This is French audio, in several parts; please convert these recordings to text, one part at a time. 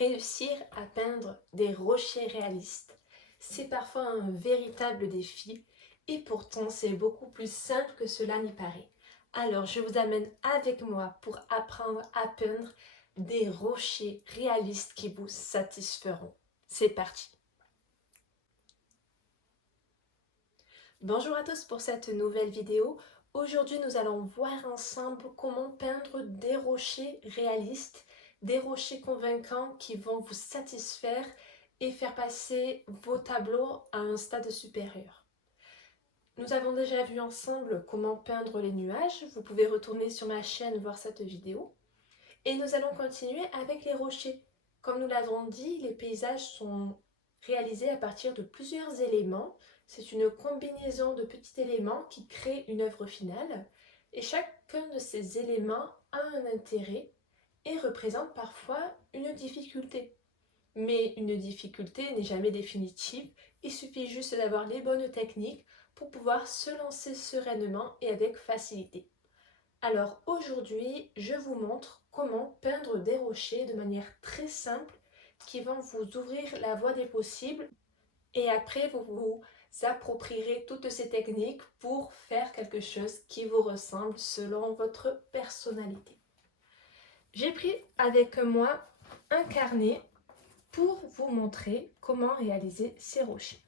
Réussir à peindre des rochers réalistes, c'est parfois un véritable défi et pourtant c'est beaucoup plus simple que cela n'y paraît. Alors je vous amène avec moi pour apprendre à peindre des rochers réalistes qui vous satisferont. C'est parti! Bonjour à tous pour cette nouvelle vidéo. Aujourd'hui nous allons voir ensemble comment peindre des rochers réalistes, des rochers convaincants qui vont vous satisfaire et faire passer vos tableaux à un stade supérieur. Nous avons déjà vu ensemble comment peindre les nuages, vous pouvez retourner sur ma chaîne voir cette vidéo. Et nous allons continuer avec les rochers. Comme nous l'avons dit, les paysages sont réalisés à partir de plusieurs éléments. C'est une combinaison de petits éléments qui crée une œuvre finale. Et chacun de ces éléments a un intérêt et représente parfois une difficulté. Mais une difficulté n'est jamais définitive, il suffit juste d'avoir les bonnes techniques pour pouvoir se lancer sereinement et avec facilité. Alors aujourd'hui, je vous montre comment peindre des rochers de manière très simple qui vont vous ouvrir la voie des possibles et après vous vous approprierez toutes ces techniques pour faire quelque chose qui vous ressemble selon votre personnalité. J'ai pris avec moi un carnet pour vous montrer comment réaliser ces rochers.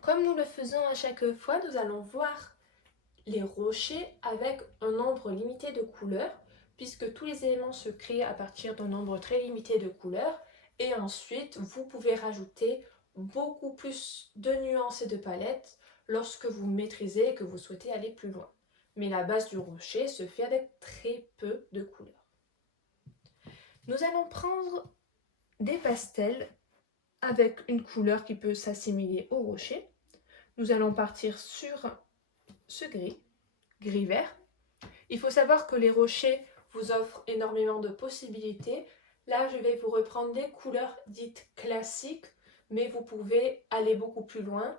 Comme nous le faisons à chaque fois, nous allons voir les rochers avec un nombre limité de couleurs, puisque tous les éléments se créent à partir d'un nombre très limité de couleurs, et ensuite vous pouvez rajouter beaucoup plus de nuances et de palettes lorsque vous maîtrisez et que vous souhaitez aller plus loin. Mais la base du rocher se fait avec très peu de couleurs. Nous allons prendre des pastels avec une couleur qui peut s'assimiler au rocher. Nous allons partir sur ce gris vert. Il faut savoir que les rochers vous offrent énormément de possibilités. Là, je vais vous reprendre des couleurs dites classiques, mais vous pouvez aller beaucoup plus loin,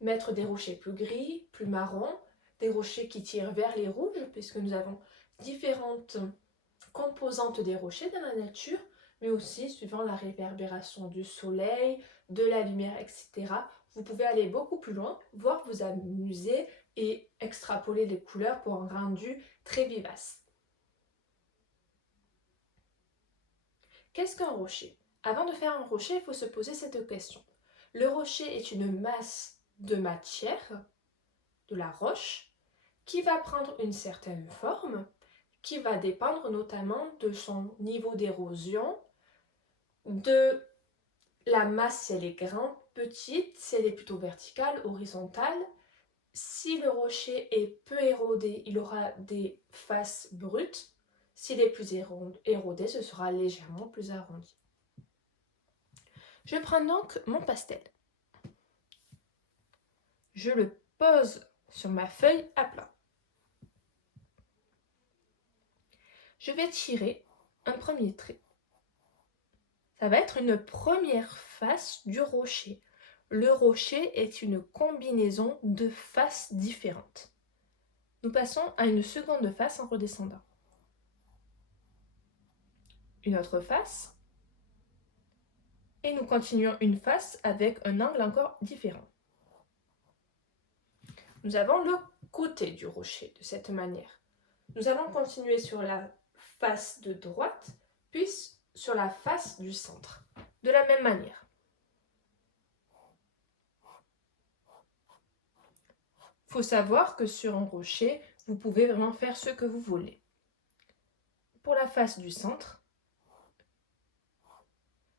mettre des rochers plus gris, plus marrons, des rochers qui tirent vers les rouges, puisque nous avons différentes composantes des rochers dans la nature, mais aussi suivant la réverbération du soleil, de la lumière, etc. Vous pouvez aller beaucoup plus loin, voire vous amuser et extrapoler les couleurs pour un rendu très vivace. Qu'est-ce qu'un rocher? Avant de faire un rocher, il faut se poser cette question. Le rocher est une masse de matière, de la roche, qui va prendre une certaine forme, qui va dépendre notamment de son niveau d'érosion, de la masse si elle est grande, petite, si elle est plutôt verticale, horizontale. Si le rocher est peu érodé, il aura des faces brutes. S'il est plus érodé, ce sera légèrement plus arrondi. Je prends donc mon pastel. Je le pose sur ma feuille à plat. Je vais tirer un premier trait. Ça va être une première face du rocher. Le rocher est une combinaison de faces différentes. Nous passons à une seconde face en redescendant. Une autre face. Et nous continuons une face avec un angle encore différent. Nous avons le côté du rocher de cette manière. Nous allons continuer sur la face de droite, puis sur la face du centre, de la même manière. Il faut savoir que sur un rocher, vous pouvez vraiment faire ce que vous voulez. Pour la face du centre,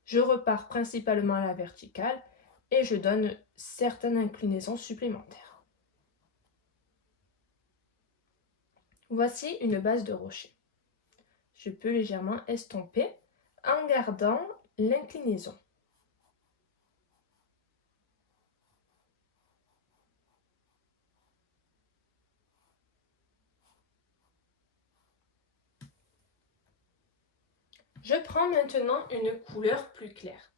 je repars principalement à la verticale et je donne certaines inclinaisons supplémentaires. Voici une base de rocher. Je peux légèrement estomper en gardant l'inclinaison. Je prends maintenant une couleur plus claire.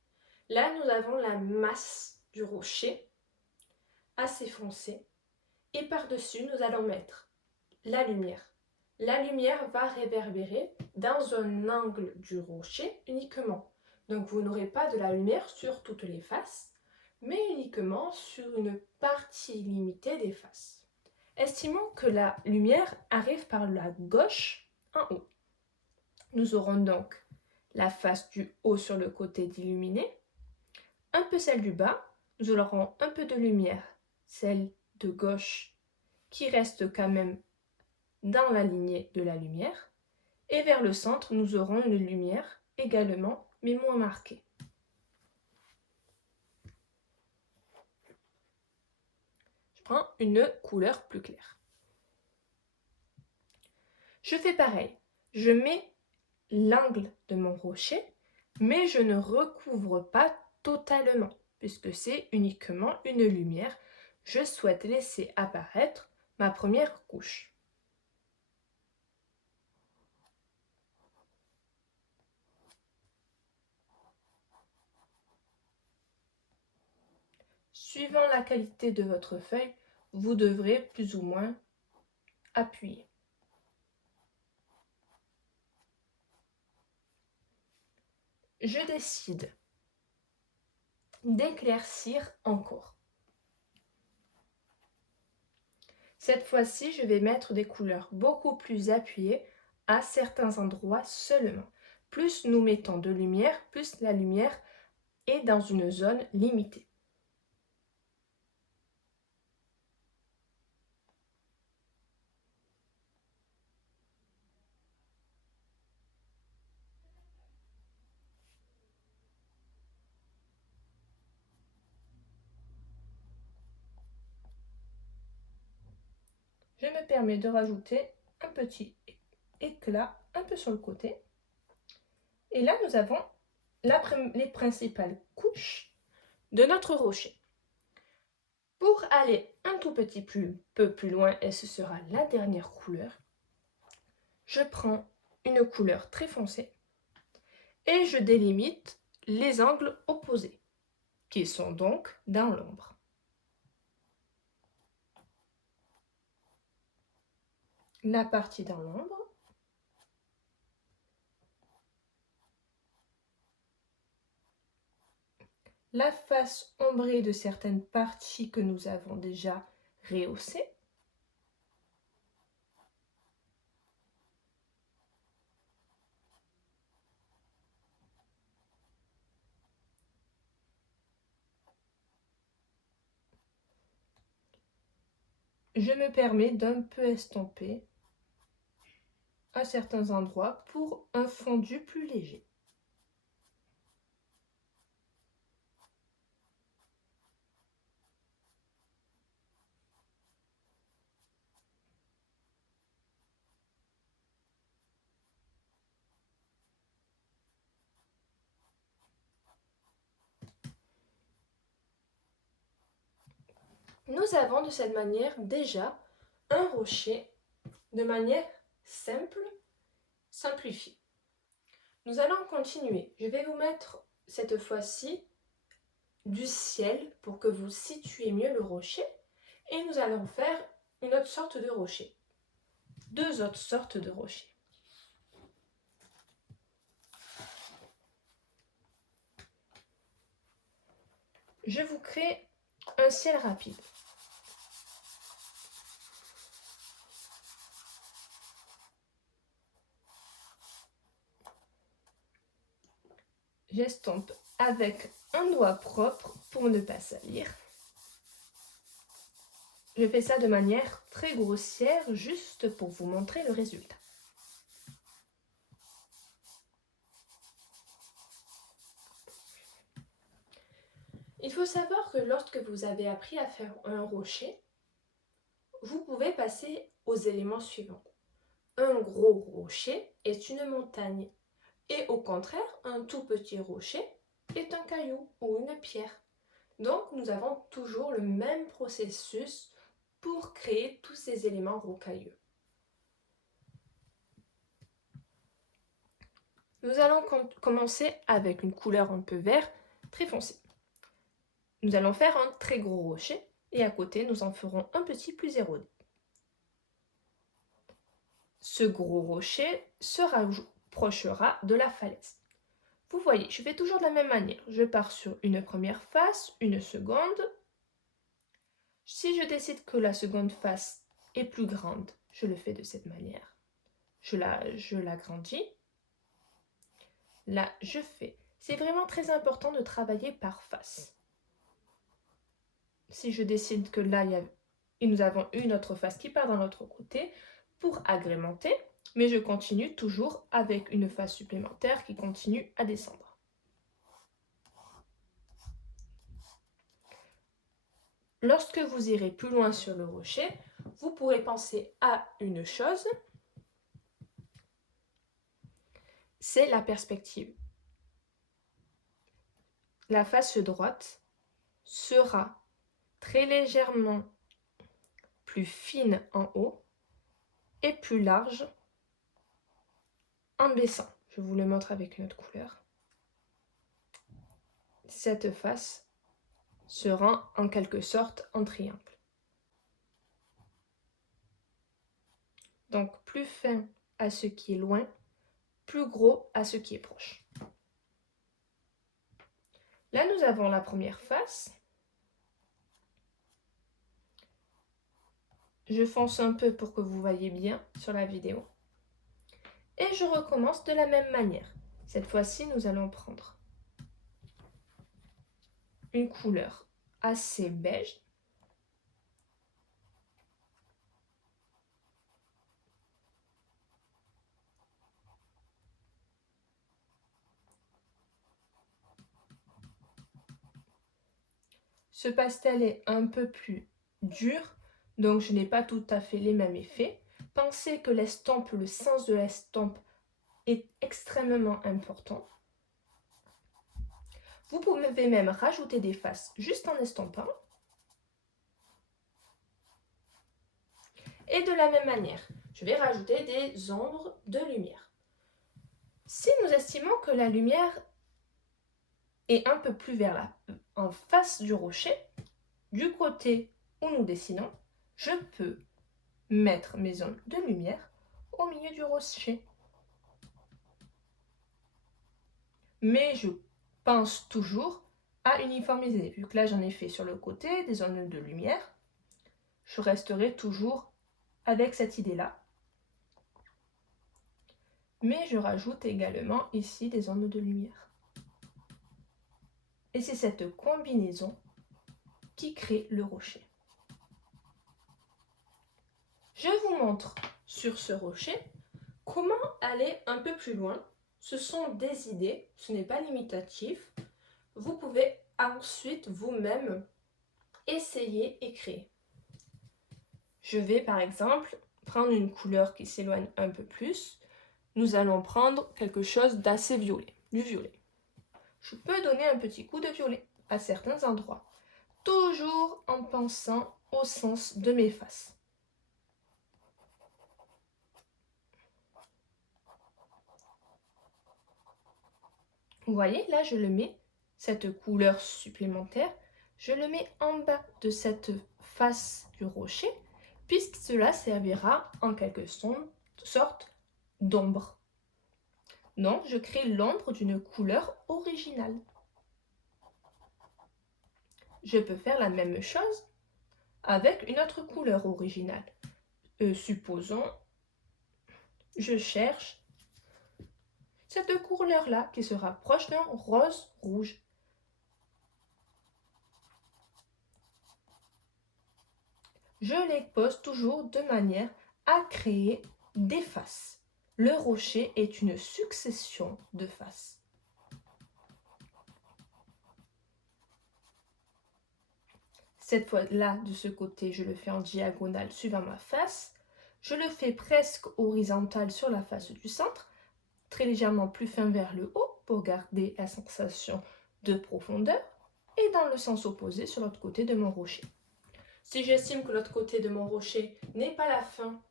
Là, nous avons la masse du rocher assez foncée et par-dessus, nous allons mettre la lumière la lumière va réverbérer dans un angle du rocher uniquement. Donc vous n'aurez pas de la lumière sur toutes les faces, mais uniquement sur une partie limitée des faces. Estimons que la lumière arrive par la gauche en haut. Nous aurons donc la face du haut sur le côté d'illuminé, un peu celle du bas, nous aurons un peu de lumière, celle de gauche qui reste quand même dans la lignée de la lumière, et vers le centre, nous aurons une lumière également, mais moins marquée. Je prends une couleur plus claire. Je fais pareil, je mets l'angle de mon rocher, mais je ne recouvre pas totalement, puisque c'est uniquement une lumière. Je souhaite laisser apparaître ma première couche. Suivant la qualité de votre feuille, vous devrez plus ou moins appuyer. Je décide d'éclaircir encore. Cette fois-ci, je vais mettre des couleurs beaucoup plus appuyées à certains endroits seulement. Plus nous mettons de lumière, plus la lumière est dans une zone limitée. Je me permets de rajouter un petit éclat un peu sur le côté. Et là, nous avons les principales couches de notre rocher. Pour aller un tout petit peu plus loin, et ce sera la dernière couleur, je prends une couleur très foncée et je délimite les angles opposés, qui sont donc dans l'ombre. La partie dans l'ombre, la face ombrée de certaines parties que nous avons déjà rehaussées, je me permets d'un peu estomper à certains endroits pour un fondu plus léger. Nous avons de cette manière déjà un rocher de manière simple, simplifiée. Nous allons continuer. Je vais vous mettre cette fois-ci du ciel pour que vous situiez mieux le rocher et nous allons faire une autre sorte de rocher. Deux autres sortes de rochers. Je vous crée un ciel rapide. J'estompe avec un doigt propre pour ne pas salir. Je fais ça de manière très grossière, juste pour vous montrer le résultat. Il faut savoir que lorsque vous avez appris à faire un rocher, vous pouvez passer aux éléments suivants. Un gros rocher est une montagne et au contraire, un tout petit rocher est un caillou ou une pierre. Donc, nous avons toujours le même processus pour créer tous ces éléments rocailleux. Nous allons commencer avec une couleur un peu vert très foncé. Nous allons faire un très gros rocher et à côté, nous en ferons un petit plus érodé. ce gros rocher se rapprochera de la falaise. Vous voyez, je fais toujours de la même manière. Je pars sur une première face, une seconde. Si je décide que la seconde face est plus grande, je le fais de cette manière. Je l'agrandis. Là, je fais. C'est vraiment très important de travailler par face. Si je décide que là, nous avons une autre face qui part d'un l'autre côté, pour agrémenter, mais je continue toujours avec une face supplémentaire qui continue à descendre. Lorsque vous irez plus loin sur le rocher, vous pourrez penser à une chose, c'est la perspective. La face droite sera très légèrement plus fine en haut et plus large en baissant. Je vous le montre avec une autre couleur. Cette face sera en quelque sorte en triangle. Donc plus fin à ce qui est loin, plus gros à ce qui est proche. Là, nous avons la première face. Je fonce un peu pour que vous voyez bien sur la vidéo. Et je recommence de la même manière. Cette fois-ci, nous allons prendre une couleur assez beige. Ce pastel est un peu plus dur, donc je n'ai pas tout à fait les mêmes effets. Pensez que l'estampe, le sens de l'estampe est extrêmement important. Vous pouvez même rajouter des faces juste en estampant. Et de la même manière, je vais rajouter des ombres de lumière. Si nous estimons que la lumière est un peu plus en face du rocher, du côté où nous dessinons, je peux mettre mes ombres de lumière au milieu du rocher. Mais je pense toujours à uniformiser. Vu que là j'en ai fait sur le côté des zones de lumière, je resterai toujours avec cette idée-là. Mais je rajoute également ici des ondes de lumière. Et c'est cette combinaison qui crée le rocher. Je vous montre sur ce rocher comment aller un peu plus loin. Ce sont des idées, ce n'est pas limitatif. Vous pouvez ensuite vous-même essayer et créer. Je vais par exemple prendre une couleur qui s'éloigne un peu plus. Nous allons prendre quelque chose d'assez violet, du violet. Je peux donner un petit coup de violet à certains endroits, toujours en pensant au sens de mes faces. Vous voyez, là je le mets, cette couleur supplémentaire, je le mets en bas de cette face du rocher, puisque cela servira en quelque sorte d'ombre. Donc, je crée l'ombre d'une couleur originale. Je peux faire la même chose avec une autre couleur originale. Supposons, je cherche cette couleur-là qui se rapproche d'un rose rouge. Je les pose toujours de manière à créer des faces. Le rocher est une succession de faces. Cette fois-là, de ce côté, je le fais en diagonale suivant ma face. Je le fais presque horizontal sur la face du centre, très légèrement plus fin vers le haut pour garder la sensation de profondeur, et dans le sens opposé sur l'autre côté de mon rocher. Si j'estime que l'autre côté de mon rocher n'est pas la fin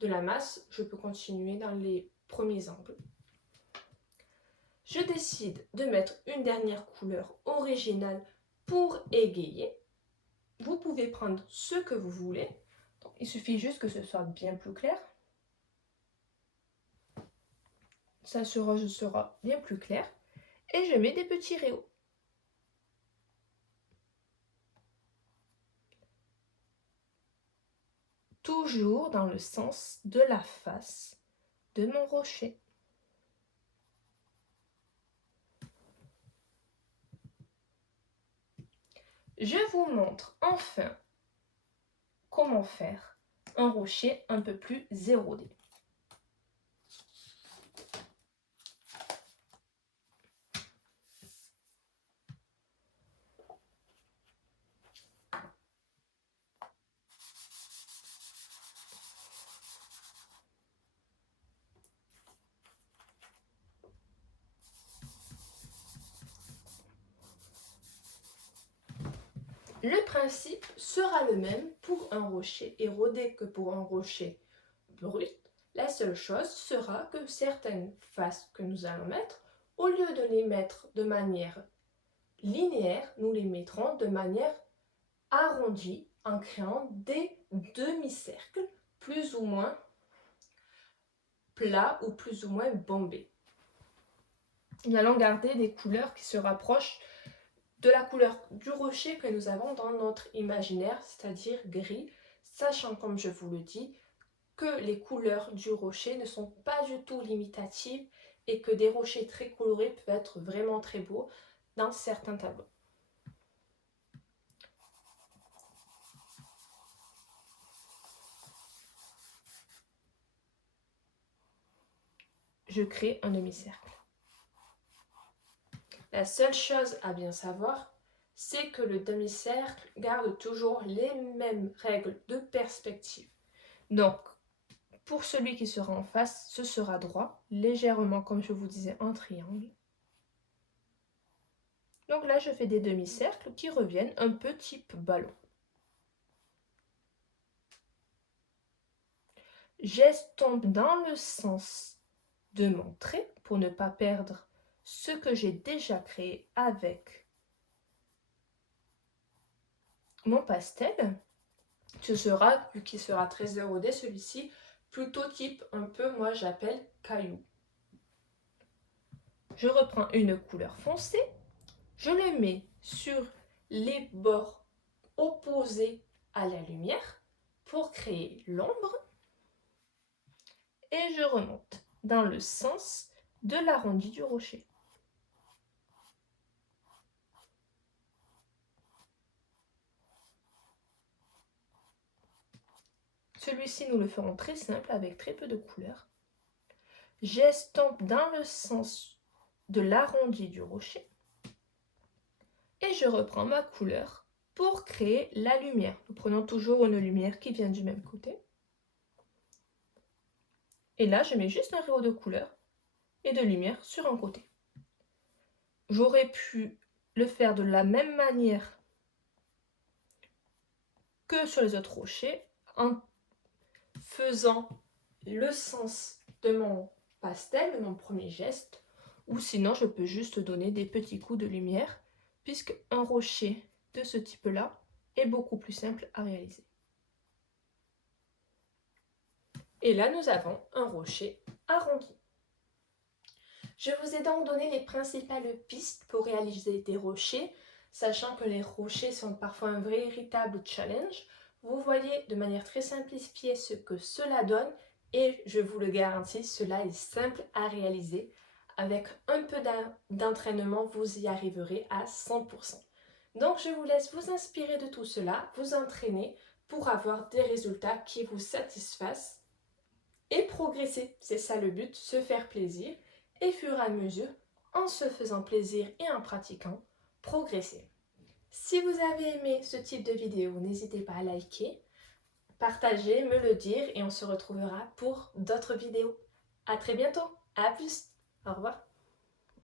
de la masse, je peux continuer dans les premiers angles. Je décide de mettre une dernière couleur originale pour égayer. Vous pouvez prendre ce que vous voulez. Donc, il suffit juste que ce soit bien plus clair. ça sera bien plus clair. Et je mets des petits rayons. Toujours dans le sens de la face de mon rocher. Je vous montre enfin comment faire un rocher un peu plus érodé. Le principe sera le même pour un rocher érodé que pour un rocher brut. La seule chose sera que certaines faces que nous allons mettre, au lieu de les mettre de manière linéaire, nous les mettrons de manière arrondie en créant des demi-cercles plus ou moins plats ou plus ou moins bombés. Nous allons garder des couleurs qui se rapprochent de la couleur du rocher que nous avons dans notre imaginaire, c'est-à-dire gris, sachant, comme je vous le dis, que les couleurs du rocher ne sont pas du tout limitatives et que des rochers très colorés peuvent être vraiment très beaux dans certains tableaux. Je crée un demi-cercle. La seule chose à bien savoir, c'est que le demi-cercle garde toujours les mêmes règles de perspective. Donc, pour celui qui sera en face, ce sera droit, légèrement, comme je vous disais, en triangle. Donc là, je fais des demi-cercles qui reviennent un peu type ballon. J'estompe dans le sens de mon trait pour ne pas perdre ce que j'ai déjà créé avec mon pastel. Ce sera, vu qu'il sera très érodé, celui-ci, plutôt type un peu, moi j'appelle caillou. Je reprends une couleur foncée, je le mets sur les bords opposés à la lumière pour créer l'ombre et je remonte dans le sens de l'arrondi du rocher. Celui-ci, nous le ferons très simple avec très peu de couleurs. J'estompe dans le sens de l'arrondi du rocher et je reprends ma couleur pour créer la lumière. Nous prenons toujours une lumière qui vient du même côté. Et là, je mets juste un rayon de couleur et de lumière sur un côté. J'aurais pu le faire de la même manière que sur les autres rochers en faisant le sens de mon pastel, de mon premier geste, ou sinon je peux juste donner des petits coups de lumière puisque un rocher de ce type-là est beaucoup plus simple à réaliser. Et là, nous avons un rocher arrondi. Je vous ai donc donné les principales pistes pour réaliser des rochers, sachant que les rochers sont parfois un véritable challenge. Vous voyez de manière très simplifiée ce que cela donne et je vous le garantis, cela est simple à réaliser. Avec un peu d'entraînement, vous y arriverez à 100%. Donc je vous laisse vous inspirer de tout cela, vous entraîner pour avoir des résultats qui vous satisfassent et progresser. C'est ça le but, se faire plaisir et fur et à mesure, en se faisant plaisir et en pratiquant, progresser. Si vous avez aimé ce type de vidéo, n'hésitez pas à liker, partager, me le dire et on se retrouvera pour d'autres vidéos. À très bientôt, à plus, au revoir.